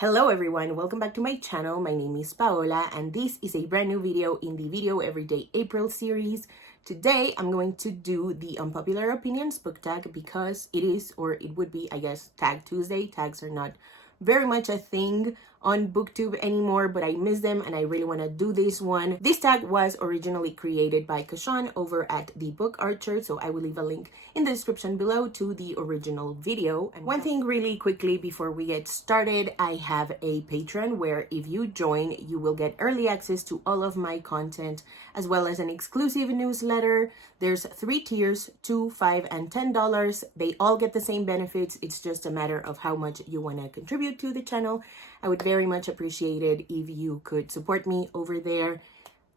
Hello everyone, welcome back to my channel. My name is Paola and this is a brand new video in the Video Everyday April series. Today I'm going to do the Unpopular Opinions book tag because it is, or it would be, I guess, Tag Tuesday. Tags are not very much a thing on BookTube anymore, but I miss them and I really want to do this one. This tag was originally created by Kashan over at the Book Archer, so I will leave a link in the description below to the original video. And one thing really quickly before we get started, I have a Patreon where if you join, you will get early access to all of my content as well as an exclusive newsletter. There's 3 tiers, $2, $5, and $10. They all get the same benefits. It's just a matter of how much you want to contribute to the channel. I would very much appreciate it if you could support me over there.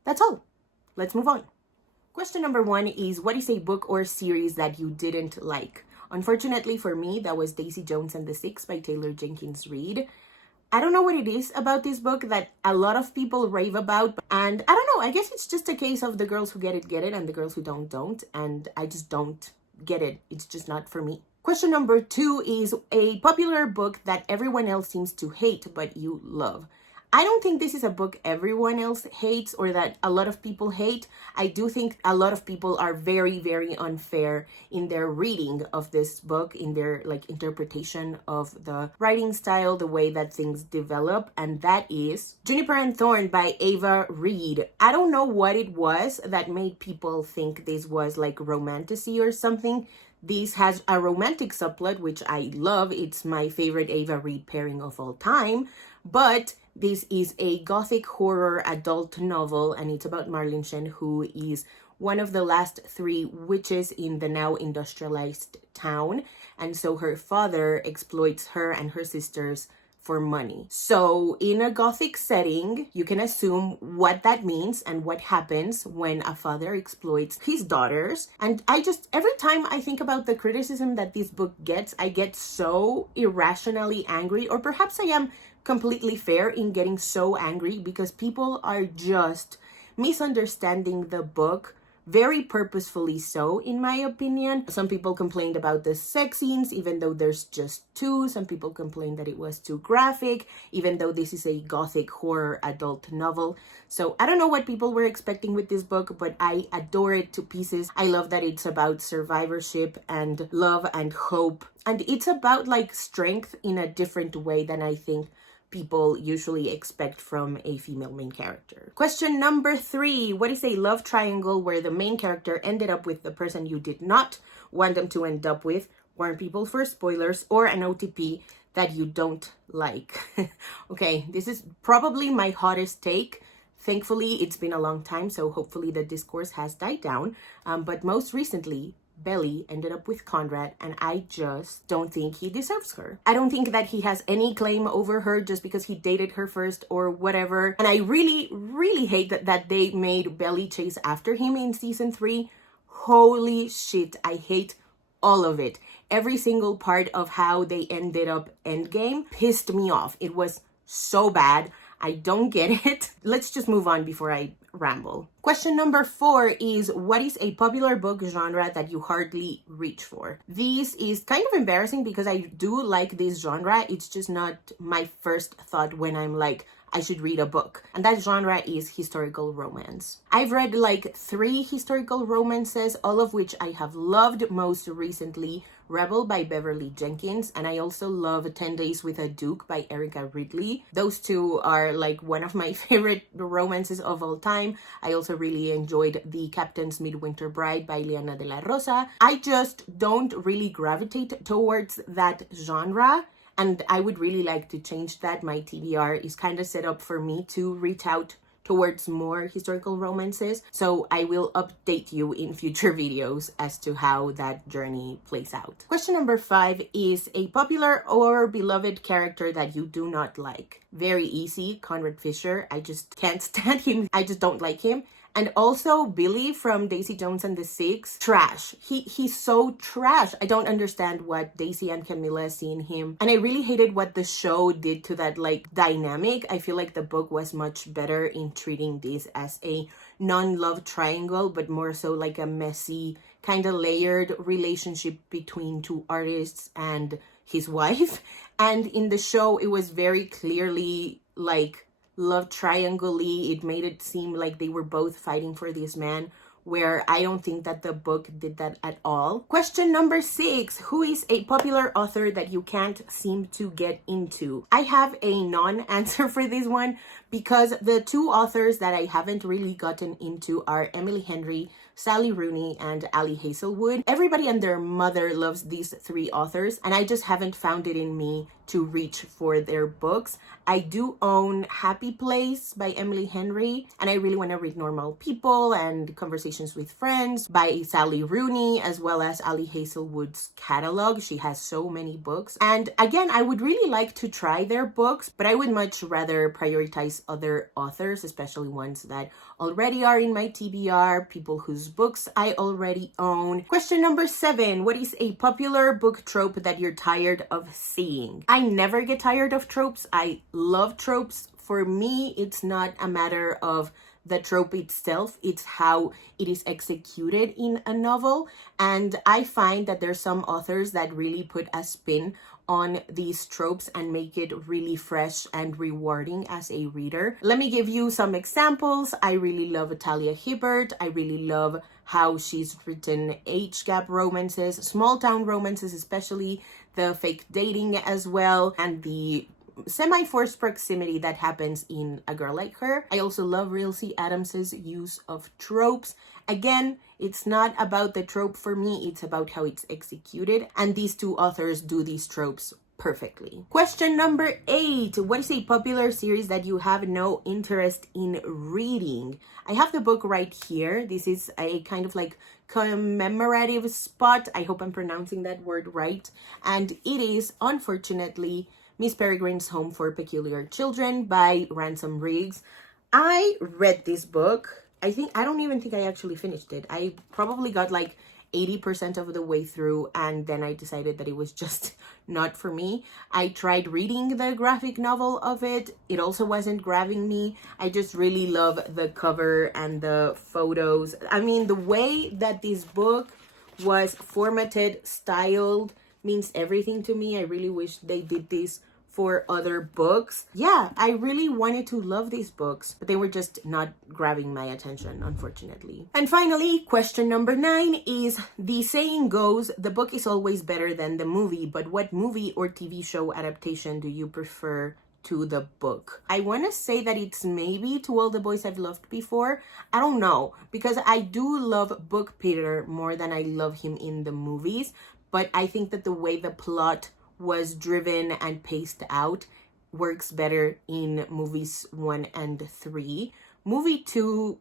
That's all. Let's move on. Question number 1 is, what is a book or series that you didn't like? Unfortunately for me, that was Daisy Jones and the Six by Taylor Jenkins Reid. I don't know what it is about this book that a lot of people rave about, and I don't know, I guess it's just a case of the girls who get it, and the girls who don't, and I just don't get it. It's just not for me. Question number 2 is a popular book that everyone else seems to hate, but you love. I don't think this is a book everyone else hates or that a lot of people hate. I do think a lot of people are very, very unfair in their reading of this book, in their interpretation of the writing style, the way that things develop, and that is Juniper and Thorn by Ava Reed. I don't know what it was that made people think this was like romantasy or something. This has a romantic subplot, which I love. It's my favorite Ava Reed pairing of all time, but this is a gothic horror adult novel, and it's about Marlene Shen, who is one of the last 3 witches in the now industrialized town. And so her father exploits her and her sisters for money. So in a gothic setting, you can assume what that means and what happens when a father exploits his daughters. And every time I think about the criticism that this book gets, I get so irrationally angry, or perhaps I am completely fair in getting so angry because people are just misunderstanding the book, very purposefully so, in my opinion. Some people complained about the sex scenes, even though there's just 2. Some people complained that it was too graphic, even though this is a gothic horror adult novel. So I don't know what people were expecting with this book, but I adore it to pieces. I love that it's about survivorship and love and hope. And it's about strength in a different way than I think people usually expect from a female main character. Question number 3. What is a love triangle where the main character ended up with the person you did not want them to end up with? Warn people for spoilers, or an OTP that you don't like. Okay, this is probably my hottest take. Thankfully, it's been a long time, so hopefully the discourse has died down. But most recently, Belly ended up with Conrad, and I just don't think he deserves her. I don't think that he has any claim over her just because he dated her first or whatever. And I really, really hate that they made Belly chase after him in season 3. Holy shit, I hate all of it. Every single part of how they ended up endgame pissed me off. It was so bad. I don't get it. Let's just move on before I ramble. Question number 4 is, what is a popular book genre that you hardly reach for? This is kind of embarrassing because I do like this genre. It's just not my first thought when I'm like, I should read a book. And that genre is historical romance. I've read 3 historical romances, all of which I have loved. Most recently, Rebel by Beverly Jenkins, and I also love 10 Days with a Duke by Erica Ridley. Those 2 are one of my favorite romances of all time. I also really enjoyed The Captain's Midwinter Bride by Liana de la Rosa. I just don't really gravitate towards that genre, and I would really like to change that. My TBR is kind of set up for me to reach out towards more historical romances, so I will update you in future videos as to how that journey plays out. Question number 5 is a popular or beloved character that you do not like. Very easy, Conrad Fisher. I just can't stand him. I just don't like him. And also Billy from Daisy Jones and the Six, trash. He's so trash. I don't understand what Daisy and Camilla see in him. And I really hated what the show did to that dynamic. I feel like the book was much better in treating this as a non-love triangle, but more so a messy, kind of layered relationship between 2 artists and his wife. And in the show, it was very clearly like love triangle-y. It made it seem like they were both fighting for this man, where I don't think that the book did that at all. Question number 6. Who is a popular author that you can't seem to get into? I have a non-answer for this one because the 2 authors that I haven't really gotten into are Emily Henry, Sally Rooney, and Ali Hazelwood. Everybody and their mother loves these 3 authors, and I just haven't found it in me to reach for their books. I do own Happy Place by Emily Henry, and I really want to read Normal People and Conversations with Friends by Sally Rooney, as well as Ali Hazelwood's catalog. She has so many books. And again, I would really like to try their books, but I would much rather prioritize other authors, especially ones that already are in my TBR, people whose books I already own. Question number 7. What is a popular book trope that you're tired of seeing? I never get tired of tropes. I love tropes. For me, it's not a matter of the trope itself, it's how it is executed in a novel. And I find that there's some authors that really put a spin on these tropes and make it really fresh and rewarding as a reader. Let me give you some examples. I really love Talia Hibbert. I really love how she's written age gap romances, small town romances, especially the fake dating as well, and the semi-forced proximity that happens in A Girl Like Her. I also love Rilsey Adams's use of tropes. Again, it's not about the trope for me, it's about how it's executed, and these 2 authors do these tropes perfectly. Question number 8. What is a popular series that you have no interest in reading? I have the book right here. This is a kind of like commemorative spot. I hope I'm pronouncing that word right. And it is, unfortunately, Miss Peregrine's Home for Peculiar Children by Ransom Riggs. I read this book. I don't even think I actually finished it. I probably got like 80% of the way through, and then I decided that it was just not for me. I tried reading the graphic novel of it. It also wasn't grabbing me. I just really love the cover and the photos. I mean, the way that this book was formatted, styled, means everything to me. I really wish they did this for other books. Yeah, I really wanted to love these books, but they were just not grabbing my attention, unfortunately. And finally, question number 9 is, the saying goes, the book is always better than the movie, but what movie or TV show adaptation do you prefer to the book? I want to say that it's maybe To All the Boys I've Loved Before. I don't know, because I do love Book Peter more than I love him in the movies, but I think that the way the plot was driven and paced out works better in movies 1 and 3. Movie 2,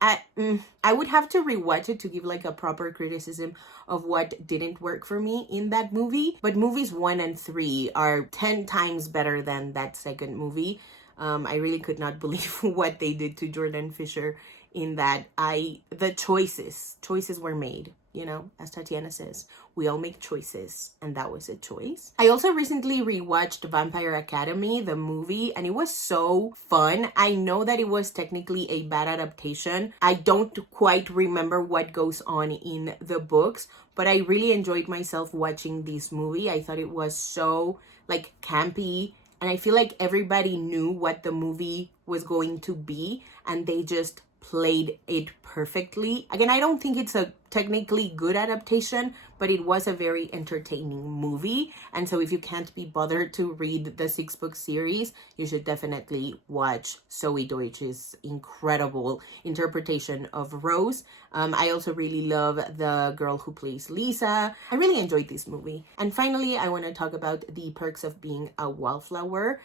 I would have to rewatch it to give like a proper criticism of what didn't work for me in that movie. But movies 1 and 3 are 10 times better than that second movie. I really could not believe what they did to Jordan Fisher in that. The choices were made. You know, as Tatiana says, we all make choices, and that was a choice. I also recently rewatched Vampire Academy, the movie, and it was so fun. I know that it was technically a bad adaptation. I don't quite remember what goes on in the books, but I really enjoyed myself watching this movie. I thought it was so, like, campy, and I feel like everybody knew what the movie was going to be, and they just played it perfectly. Again, I don't think it's a technically good adaptation, but it was a very entertaining movie. And so if you can't be bothered to read the 6-book series, you should definitely watch Zoe Deutsch's incredible interpretation of Rose. I also really love the girl who plays Lisa. I really enjoyed this movie. And finally, I want to talk about The Perks of Being a Wallflower.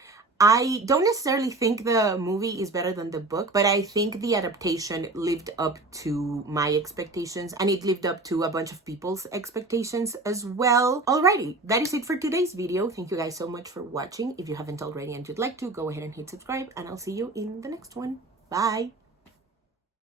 I don't necessarily think the movie is better than the book, but I think the adaptation lived up to my expectations, and it lived up to a bunch of people's expectations as well. Alrighty, that is it for today's video. Thank you guys so much for watching. If you haven't already and you'd like to, go ahead and hit subscribe, and I'll see you in the next one. Bye!